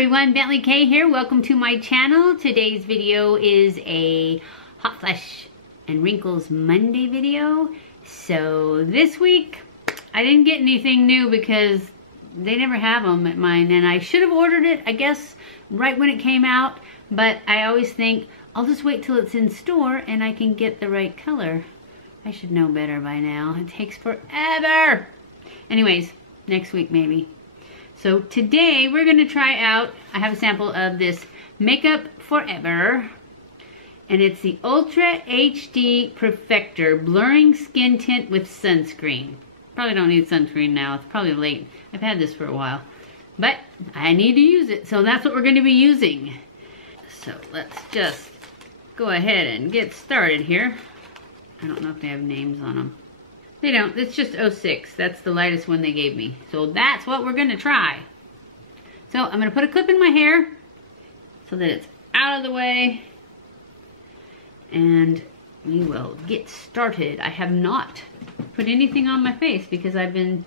everyone, BentlyK here. Welcome to my channel. Today's video is a Hot Flash and Wrinkles Monday video. So this week, I didn't get anything new because they never have them at mine. And I should have ordered it, I guess, right when it came out. But I always think, I'll just wait till it's in store and I can get the right color. I should know better by now. It takes forever. Anyways, next week maybe. So today we're going to try out, I have a sample of this Makeup Forever, and it's the Ultra HD Perfector Blurring Skin Tint with Sunscreen. Probably don't need sunscreen now, it's probably late. I've had this for a while, but I need to use it, so that's what we're going to be using. So let's just go ahead and get started here. I don't know if they have names on them. They don't, it's just 06. That's the lightest one they gave me. So that's what we're gonna try. So I'm gonna put a clip in my hair so that it's out of the way. And we will get started. I have not put anything on my face because I've been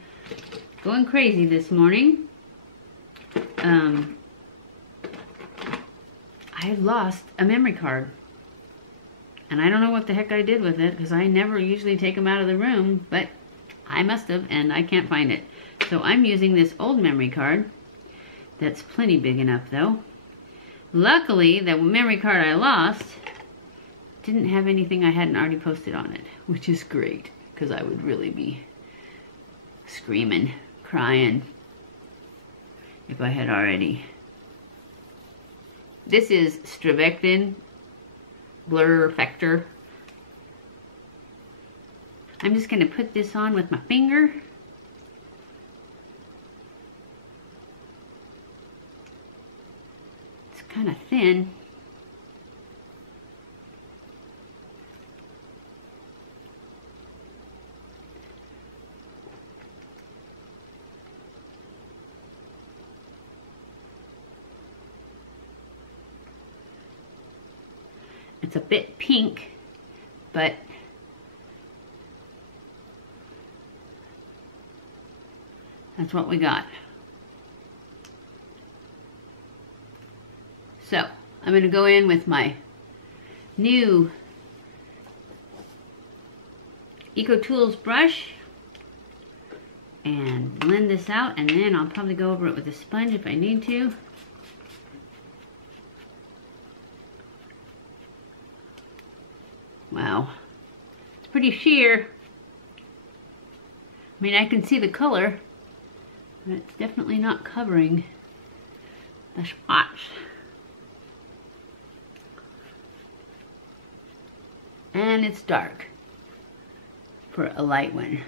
going crazy this morning. I've lost a memory card. And I don't know what the heck I did with it because I never usually take them out of the room, but I must have and I can't find it. So I'm using this old memory card that's plenty big enough though. Luckily, the memory card I lost didn't have anything I hadn't already posted on it, which is great because I would really be screaming, crying if I had already. This is StriVectin Perfector. I'm just going to put this on with my finger. It's kind of thin. It's a bit pink, but that's what we got. So I'm going to go in with my new EcoTools brush and blend this out, and then I'll probably go over it with a sponge if I need to. Wow, it's pretty sheer. I mean, I can see the color, but it's definitely not covering the spots. And it's dark for a light one.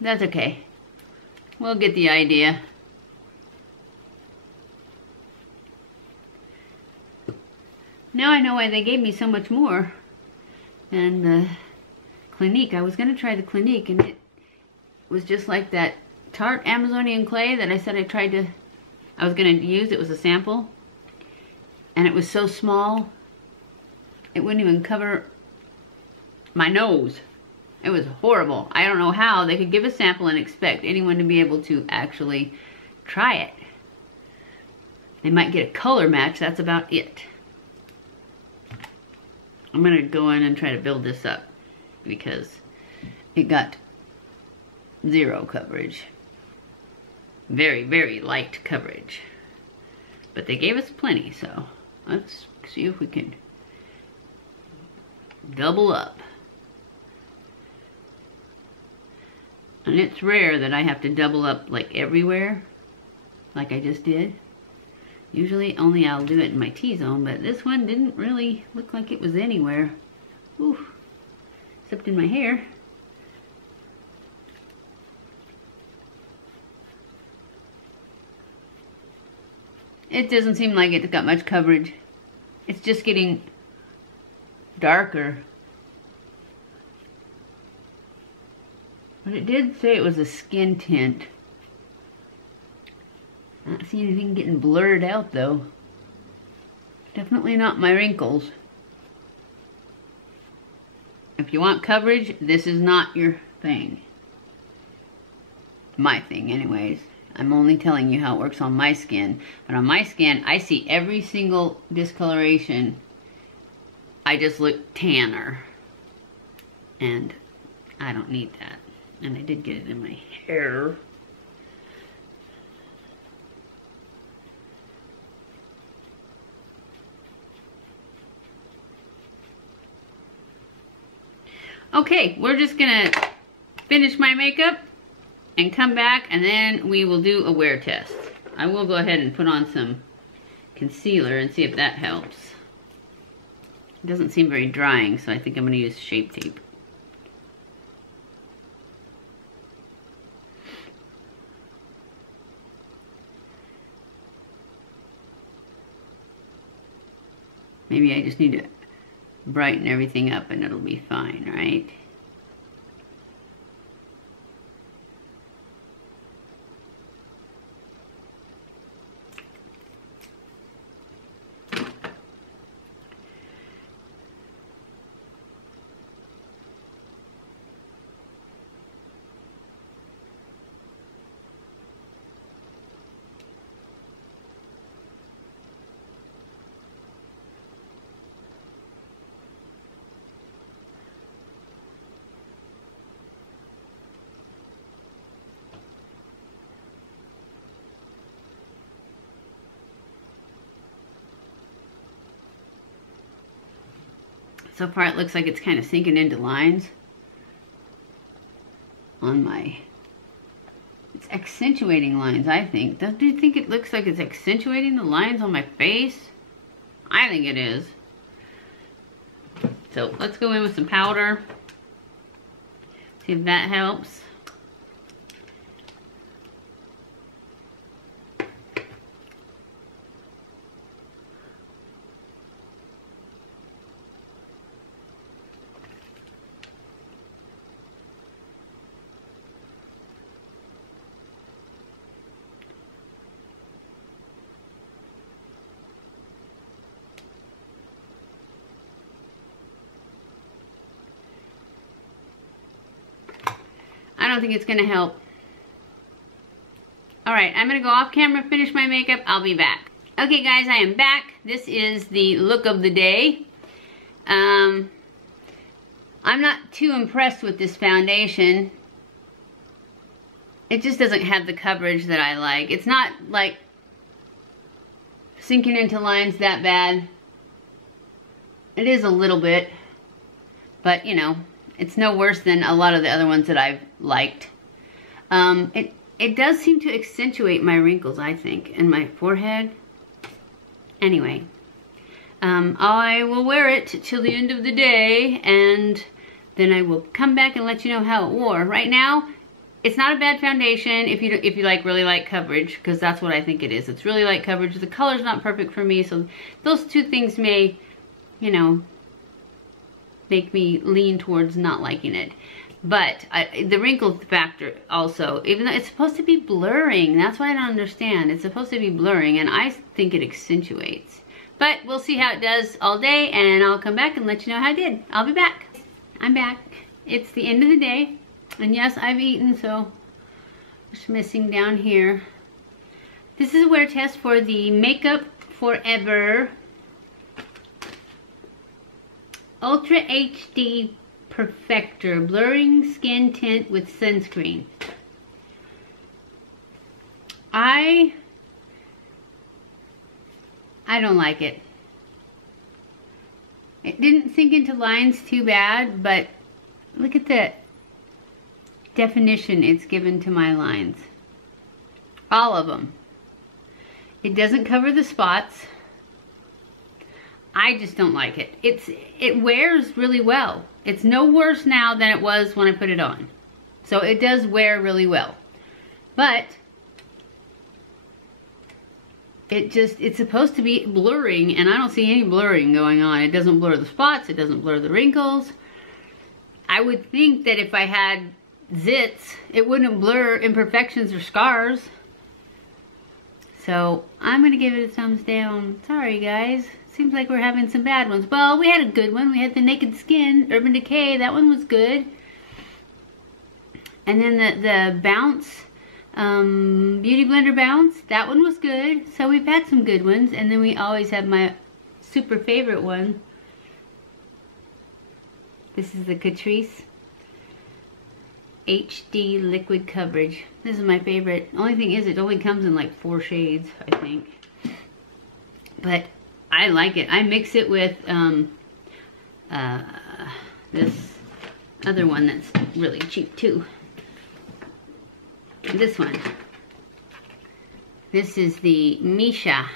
That's okay. We'll get the idea. Now I know why they gave me so much more than the Clinique. I was going to try the Clinique and it was just like that Tarte Amazonian clay that I said I was going to use. It was a sample and it was so small it wouldn't even cover my nose. It was horrible. I don't know how they could give a sample and expect anyone to be able to actually try it. They might get a color match, that's about it. I'm going to go in and try to build this up because it got zero coverage. Very, very light coverage. But they gave us plenty, so let's see if we can double up. And it's rare that I have to double up like everywhere, like I just did. Usually only I'll do it in my T-zone, but this one didn't really look like it was anywhere. Oof. Except in my hair. It doesn't seem like it's got much coverage. It's just getting darker. But it did say it was a skin tint. I don't see anything getting blurred out though. Definitely not my wrinkles. If you want coverage, this is not your thing. My thing anyways. I'm only telling you how it works on my skin. But on my skin, I see every single discoloration. I just look tanner. And I don't need that. And I did get it in my hair. Okay, we're just gonna finish my makeup and come back, and then we will do a wear test. I will go ahead and put on some concealer and see if that helps. It doesn't seem very drying, so I think I'm gonna use Shape Tape. Maybe I just need to brighten everything up and it'll be fine, right? So far it looks like it's kind of sinking into lines on my, it's accentuating lines, I think. Do you think it looks like it's accentuating the lines on my face? I think it is. So let's go in with some powder. See if that helps. I don't think it's gonna help. All right, I'm gonna go off camera, finish my makeup. I'll be back. Okay guys, I am back. This is the look of the day. I'm not too impressed with this foundation. It just doesn't have the coverage that I like. It's not like sinking into lines that bad. It is a little bit, but you know, it's no worse than a lot of the other ones that I've liked. It does seem to accentuate my wrinkles, I think, and my forehead. Anyway, I will wear it till the end of the day, and then I will come back and let you know how it wore. Right now, it's not a bad foundation if you like really light coverage, because that's what I think it is. It's really light coverage. The color's not perfect for me, so those two things may, you know, make me lean towards not liking it. But the wrinkle factor also, even though it's supposed to be blurring, that's what I don't understand. It's supposed to be blurring, and I think it accentuates. But we'll see how it does all day, and I'll come back and let you know how it did. I'll be back. I'm back. It's the end of the day, and yes, I've eaten, so just missing down here. This is a wear test for the Makeup Forever Ultra HD Perfector Blurring Skin Tint with Sunscreen. I don't like it. It didn't sink into lines too bad, but look at the definition it's given to my lines. All of them. It doesn't cover the spots. I just don't like it. It wears really well. It's no worse now than it was when I put it on. So it does wear really well. But it's supposed to be blurring, and I don't see any blurring going on. It doesn't blur the spots, it doesn't blur the wrinkles. I would think that if I had zits, it wouldn't blur imperfections or scars. So I'm gonna give it a thumbs down. Sorry guys. Seems like we're having some bad ones. Well, we had a good one. We had the Naked Skin, Urban Decay. That one was good. And then the Bounce Beauty Blender Bounce. That one was good. So we've had some good ones. And then we always have my super favorite one. This is the Catrice HD Liquid Coverage. This is my favorite. Only thing is, it only comes in like 4 shades, I think. But I like it. I mix it with this other one that's really cheap too. This one. This is the Misha.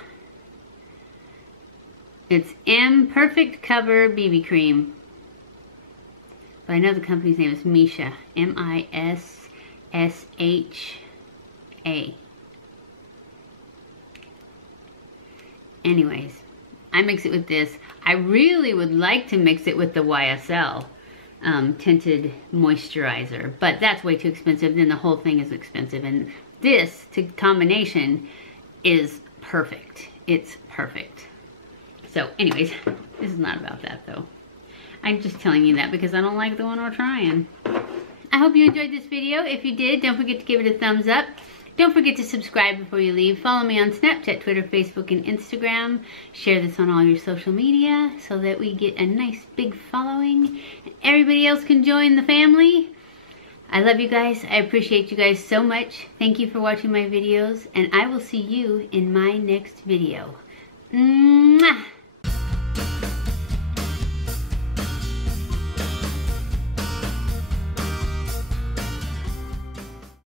It's M Perfect Cover BB Cream. But I know the company's name is Misha. M-I-S-S-H-A. Anyways, I mix it with this. I really would like to mix it with the YSL tinted moisturizer, but that's way too expensive. Then the whole thing is expensive, and this combination is perfect. It's perfect. So anyways, this is not about that though. I'm just telling you that because I don't like the one we're trying. I hope you enjoyed this video. If you did, don't forget to give it a thumbs up. Don't forget to subscribe before you leave. Follow me on Snapchat, Twitter, Facebook, and Instagram. Share this on all your social media so that we get a nice big following and everybody else can join the family. I love you guys. I appreciate you guys so much. Thank you for watching my videos, and I will see you in my next video. Mwah!